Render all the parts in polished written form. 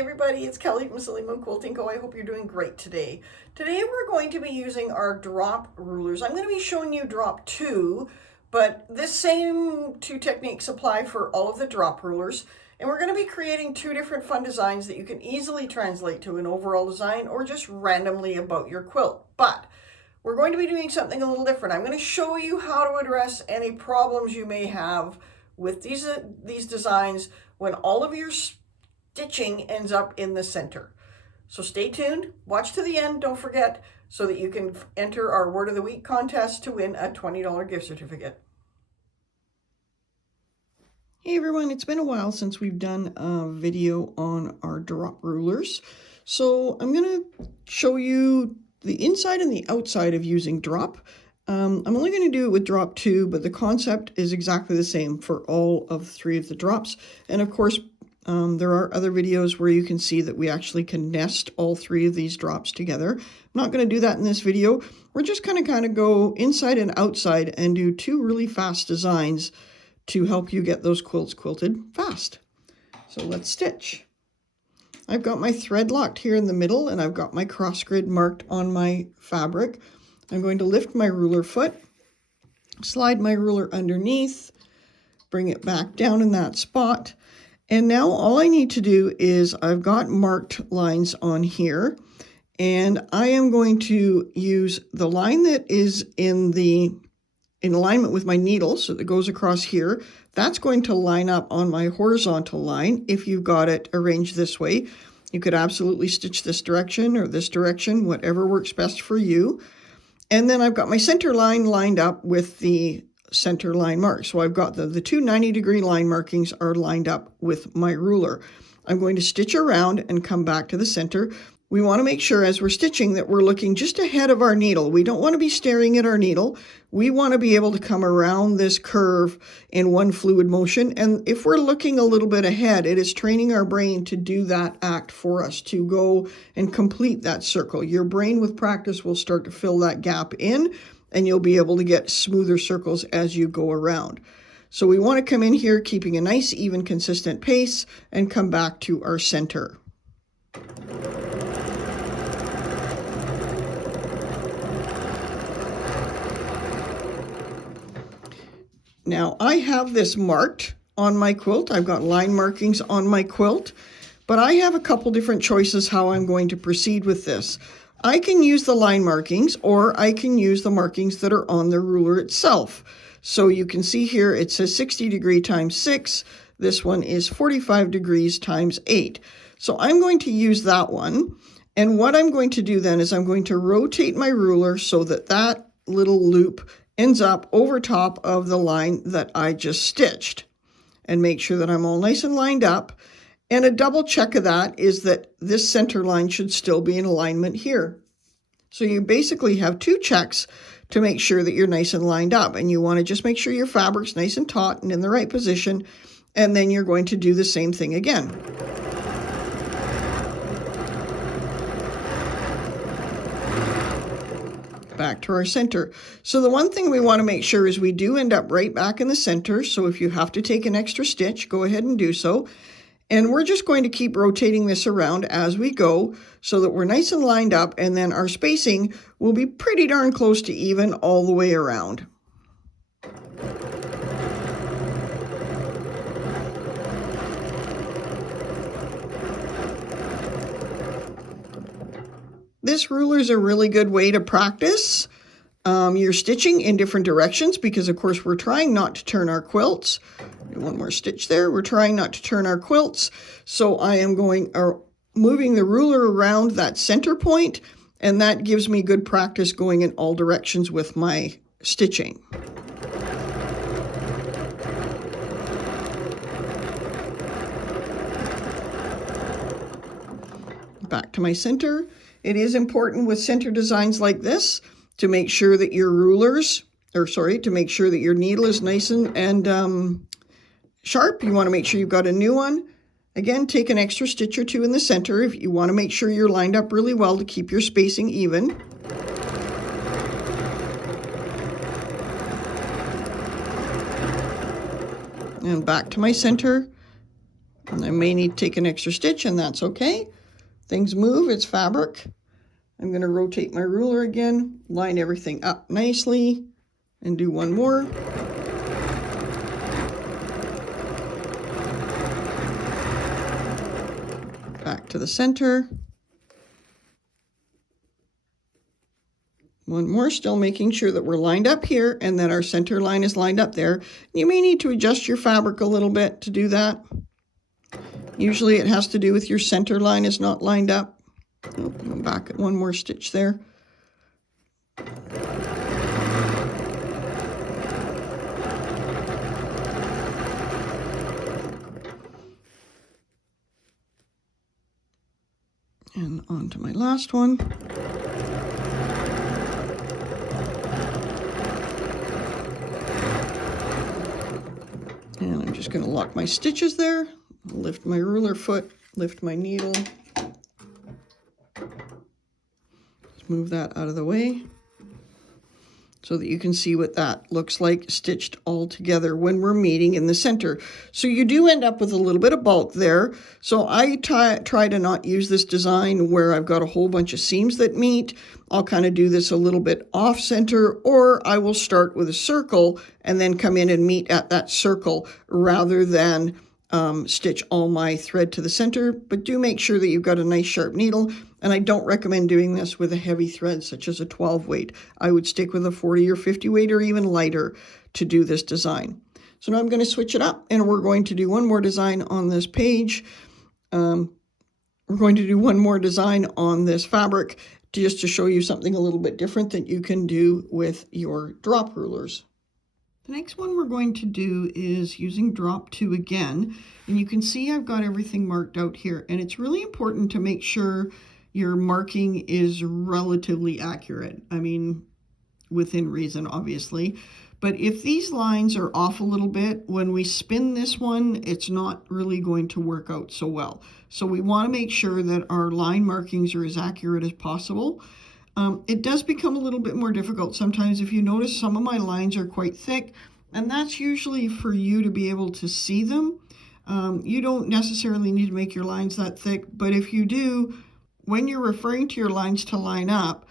everybody, it's Kelly from Silly Moon Quilting Co. I hope you're doing great today. Today we're going to be using our drop rulers. I'm going to be showing you drop 2, but this same 2 techniques apply for all of the drop rulers. And we're going to be creating 2 different fun designs that you can easily translate to an overall design or just randomly about your quilt. But we're going to be doing something a little different. I'm going to show you how to address any problems you may have with these designs when all of your stitching ends up in the center. So stay tuned, watch to the end, don't forget, so that you can enter our Word of the Week contest to win a $20 gift certificate. Hey everyone, it's been a while since we've done a video on our drop rulers. So I'm going to show you the inside and the outside of using drop. I'm only going to do it with drop 2, but the concept is exactly the same for all of 3 of the drops. And of course, there are other videos where you can see that we actually can nest all 3 of these drops together. I'm not going to do that in this video. We're just going to kind of go inside and outside and do 2 really fast designs to help you get those quilts quilted fast. So let's stitch. I've got my thread locked here in the middle and I've got my cross grid marked on my fabric. I'm going to lift my ruler foot, slide my ruler underneath, bring it back down in that spot. And now all I need to do is I've got marked lines on here, and I am going to use the line that is in alignment with my needle, so that goes across here. That's going to line up on my horizontal line if you've got it arranged this way. You could absolutely stitch this direction or this direction, whatever works best for you. And then I've got my center line lined up with the center line mark. So I've got the 2 90-degree line markings are lined up with my ruler. I'm going to stitch around and come back to the center. We want to make sure as we're stitching that we're looking just ahead of our needle. We don't want to be staring at our needle. We want to be able to come around this curve in one fluid motion. And if we're looking a little bit ahead, it is training our brain to do that act for us, to go and complete that circle. Your brain with practice will start to fill that gap in, and you'll be able to get smoother circles as you go around. So we want to come in here keeping a nice, even, consistent pace and come back to our center. Now I have this marked on my quilt. I've got line markings on my quilt, but I have a couple different choices how I'm going to proceed with this. I can use the line markings, or I can use the markings that are on the ruler itself. So you can see here it says 60 degree times 6. This one is 45 degrees times 8. So I'm going to use that one. And what I'm going to do then is I'm going to rotate my ruler so that that little loop ends up over top of the line that I just stitched, and make sure that I'm all nice and lined up. And a double check of that is that this center line should still be in alignment here. So you basically have 2 checks to make sure that you're nice and lined up, and you want to just make sure your fabric's nice and taut and in the right position, and then you're going to do the same thing again. Back to our center. So the one thing we want to make sure is we do end up right back in the center. So if you have to take an extra stitch, go ahead and do so. And we're just going to keep rotating this around as we go so that we're nice and lined up, and then our spacing will be pretty darn close to even all the way around. This ruler is a really good way to practice your stitching in different directions, because of course we're trying not to turn our quilts. One more stitch there. We're trying not to turn our quilts. So I am moving the ruler around that center point, and that gives me good practice going in all directions with my stitching. Back to my center. It is important with center designs like this to make sure that your to make sure that your needle is nice and sharp. You want to make sure you've got a new one. Again, take an extra stitch or 2 in the center if you want to make sure you're lined up really well to keep your spacing even. And back to my center. And I may need to take an extra stitch, and that's okay. Things move, it's fabric. I'm going to rotate my ruler again, line everything up nicely, and do one more. Back to the center. One more, still making sure that we're lined up here and that our center line is lined up there. You may need to adjust your fabric a little bit to do that. Usually it has to do with your center line is not lined up. Oh, I'm back at one more stitch there. And on to my last one. And I'm just going to lock my stitches there, lift my ruler foot, lift my needle. Just move that out of the way so that you can see what that looks like stitched all together when we're meeting in the center. So you do end up with a little bit of bulk there. So I try to not use this design where I've got a whole bunch of seams that meet. I'll kind of do this a little bit off center, or I will start with a circle and then come in and meet at that circle rather than stitch all my thread to the center. But do make sure that you've got a nice sharp needle. And I don't recommend doing this with a heavy thread such as a 12 weight. I would stick with a 40 or 50 weight or even lighter to do this design. So now I'm going to switch it up and we're going to do one more design on this page. We're going to do one more design on this fabric just to show you something a little bit different that you can do with your drop rulers. The next one we're going to do is using drop 2 again. And you can see I've got everything marked out here. And it's really important to make sure your marking is relatively accurate. I mean, within reason, obviously. But if these lines are off a little bit, when we spin this one, it's not really going to work out so well. So we want to make sure that our line markings are as accurate as possible. It does become a little bit more difficult sometimes. If you notice, some of my lines are quite thick, and that's usually for you to be able to see them. You don't necessarily need to make your lines that thick, but if you do, when you're referring to your lines to line up,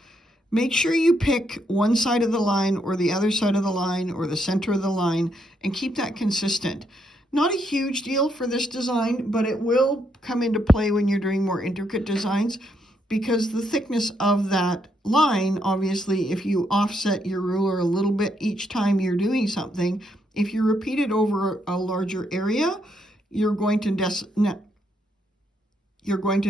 make sure you pick one side of the line or the other side of the line or the center of the line and keep that consistent. Not a huge deal for this design, but it will come into play when you're doing more intricate designs, because the thickness of that line, obviously, if you offset your ruler a little bit each time you're doing something, if you repeat it over a larger area, you're going to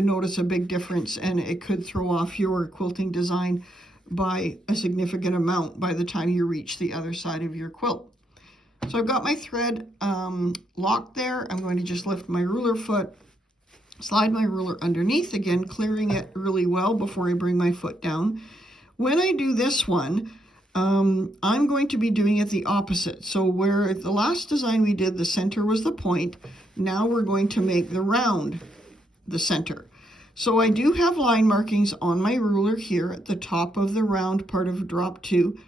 notice a big difference, and it could throw off your quilting design by a significant amount by the time you reach the other side of your quilt. So I've got my thread locked there. I'm going to just lift my ruler foot, slide my ruler underneath, again clearing it really well before I bring my foot down. When I do this one, I'm going to be doing it the opposite. So where the last design we did, the center was the point, now we're going to make the round the center. So I do have line markings on my ruler here at the top of the round part of drop 2.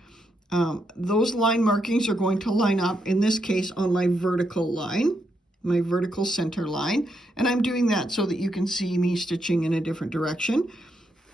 Those line markings are going to line up, in this case, on my vertical line, my vertical center line, and I'm doing that so that you can see me stitching in a different direction.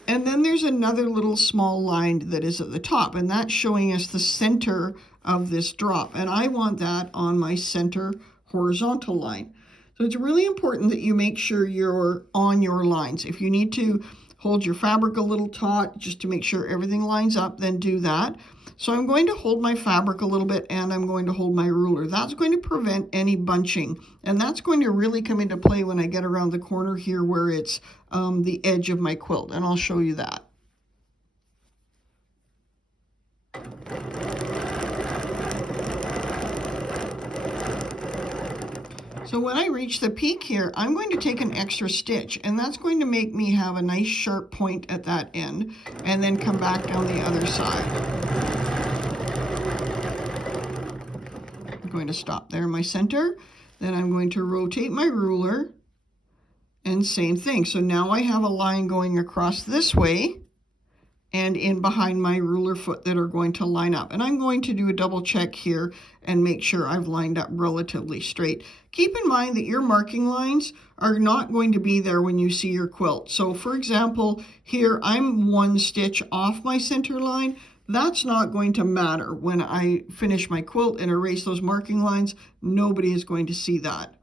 And then there's another little small line that is at the top, and that's showing us the center of this drop, and I want that on my center horizontal line. So it's really important that you make sure you're on your lines. If you need to hold your fabric a little taut just to make sure everything lines up, then do that. So I'm going to hold my fabric a little bit, and I'm going to hold my ruler. That's going to prevent any bunching, and that's going to really come into play when I get around the corner here where it's the edge of my quilt, and I'll show you that. So when I reach the peak here, I'm going to take an extra stitch, and that's going to make me have a nice sharp point at that end, and then come back down the other side. I'm going to stop there in my center, then I'm going to rotate my ruler, and same thing. So now I have a line going across this way, and in behind my ruler foot that are going to line up. And I'm going to do a double check here and make sure I've lined up relatively straight. Keep in mind that your marking lines are not going to be there when you see your quilt. So for example, here I'm 1 stitch off my center line. That's not going to matter when I finish my quilt and erase those marking lines. Nobody is going to see that.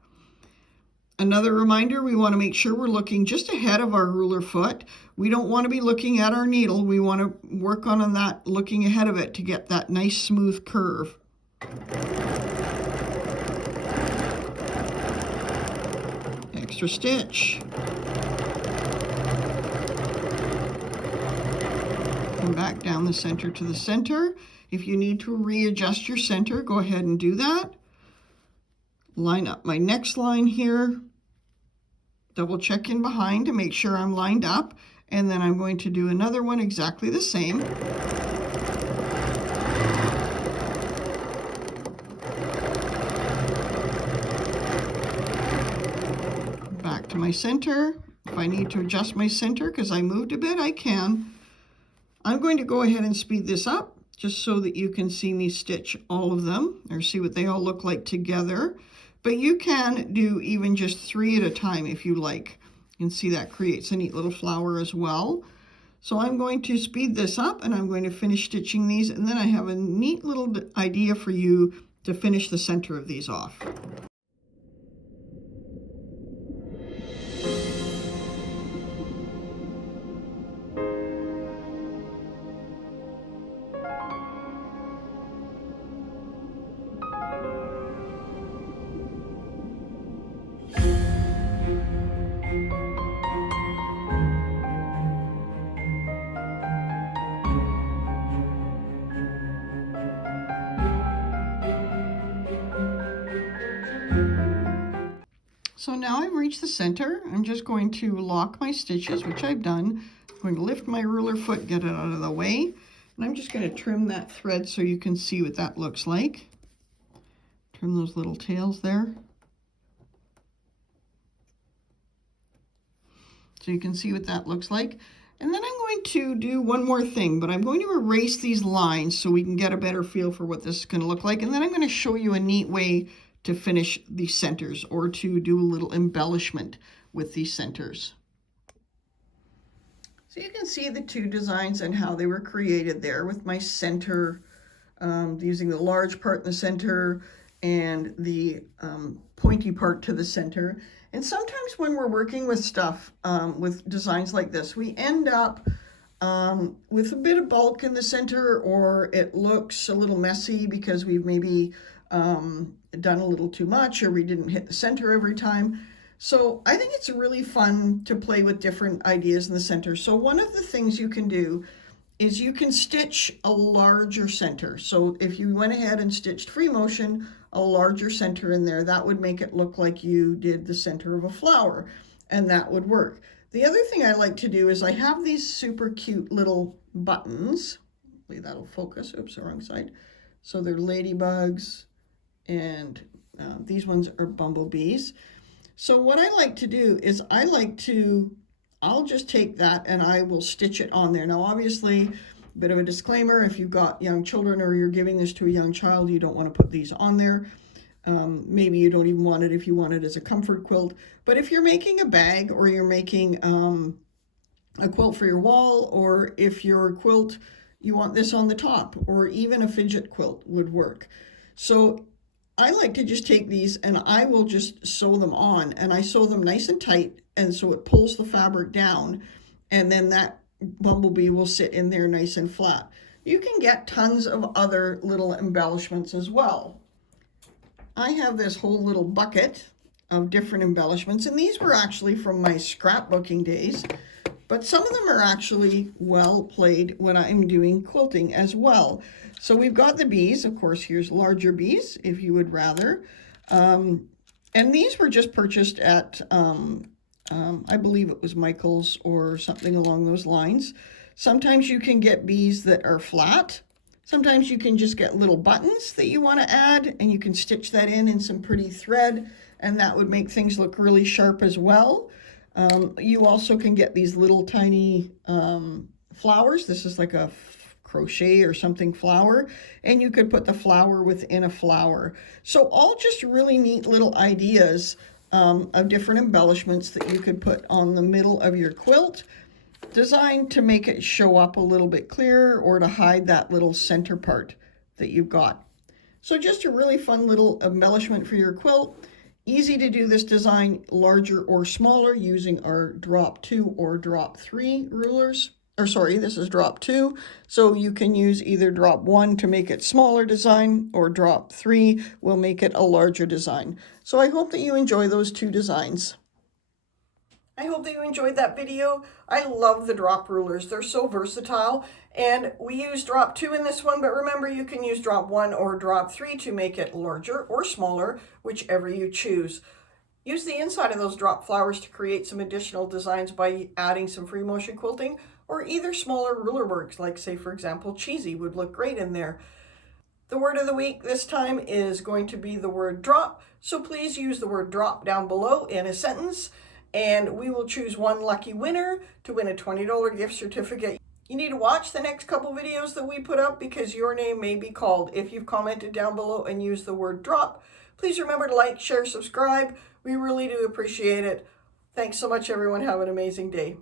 Another reminder, we want to make sure we're looking just ahead of our ruler foot. We don't want to be looking at our needle. We want to work on that, looking ahead of it to get that nice smooth curve. Extra stitch. And back down the center to the center. If you need to readjust your center, go ahead and do that. Line up my next line here, double check in behind to make sure I'm lined up, and then I'm going to do another one exactly the same. Back to my center. If I need to adjust my center because I moved a bit, I can. I'm going to go ahead and speed this up just so that you can see me stitch all of them or see what they all look like together. But you can do even just 3 at a time if you like. You can see that creates a neat little flower as well. So I'm going to speed this up and I'm going to finish stitching these, and then I have a neat little idea for you to finish the center of these off. So now I've reached the center. I'm just going to lock my stitches, which I've done. I'm going to lift my ruler foot, get it out of the way, and I'm just going to trim that thread so you can see what that looks like. Trim those little tails there. So you can see what that looks like. And then I'm going to do one more thing, but I'm going to erase these lines so we can get a better feel for what this is going to look like. And then I'm going to show you a neat way to finish the centers or to do a little embellishment with these centers. So you can see the 2 designs and how they were created there with my center, using the large part in the center and the pointy part to the center. And sometimes when we're working with stuff, with designs like this, we end up with a bit of bulk in the center, or it looks a little messy because we've maybe done a little too much, or we didn't hit the center every time. So I think it's really fun to play with different ideas in the center. So one of the things you can do is you can stitch a larger center. So if you went ahead and stitched free motion, a larger center in there, that would make it look like you did the center of a flower, and that would work. The other thing I like to do is I have these super cute little buttons. Hopefully that'll focus. Oops, the wrong side. So they're ladybugs, and these ones are bumblebees. So what I like to do is I'll just take that and I will stitch it on there. Now obviously, a bit of a disclaimer, if you've got young children or you're giving this to a young child, you don't want to put these on there. Maybe you don't even want it if you want it as a comfort quilt. But if you're making a bag, or you're making a quilt for your wall, or if your quilt, you want this on the top, or even a fidget quilt would work. So I like to just take these and I will just sew them on, and I sew them nice and tight, and so it pulls the fabric down, and then that bumblebee will sit in there nice and flat. You can get tons of other little embellishments as well. I have this whole little bucket of different embellishments, and these were actually from my scrapbooking days, but some of them are actually well played when I'm doing quilting as well. So we've got the bees, of course. Here's larger bees if you would rather, and these were just purchased at I believe it was Michael's or something along those lines. Sometimes you can get bees that are flat. Sometimes you can just get little buttons that you want to add, and you can stitch that in some pretty thread, and that would make things look really sharp as well. You also can get these little tiny flowers. This is like a crochet or something flower, and you could put the flower within a flower. So all just really neat little ideas of different embellishments that you could put on the middle of your quilt, designed to make it show up a little bit clearer or to hide that little center part that you've got. So just a really fun little embellishment for your quilt. Easy to do this design larger or smaller using our drop 2 or drop 3 rulers. Or sorry, this is drop 2. So you can use either drop 1 to make it smaller design, or drop 3 will make it a larger design. So I hope that you enjoy those two designs. I hope that you enjoyed that video. I love the drop rulers. They're so versatile, and we use drop 2 in this one, but remember you can use drop 1 or drop 3 to make it larger or smaller, whichever you choose. Use the inside of those drop flowers to create some additional designs by adding some free motion quilting, or either smaller ruler works, like say for example cheesy would look great in there. The word of the week this time is going to be the word drop, so please use the word drop down below in a sentence, and we will choose one lucky winner to win a $20 gift certificate. You need to watch the next couple videos that we put up because your name may be called. If you've commented down below and used the word drop, please remember to like, share, subscribe. We really do appreciate it. Thanks so much, everyone. Have an amazing day.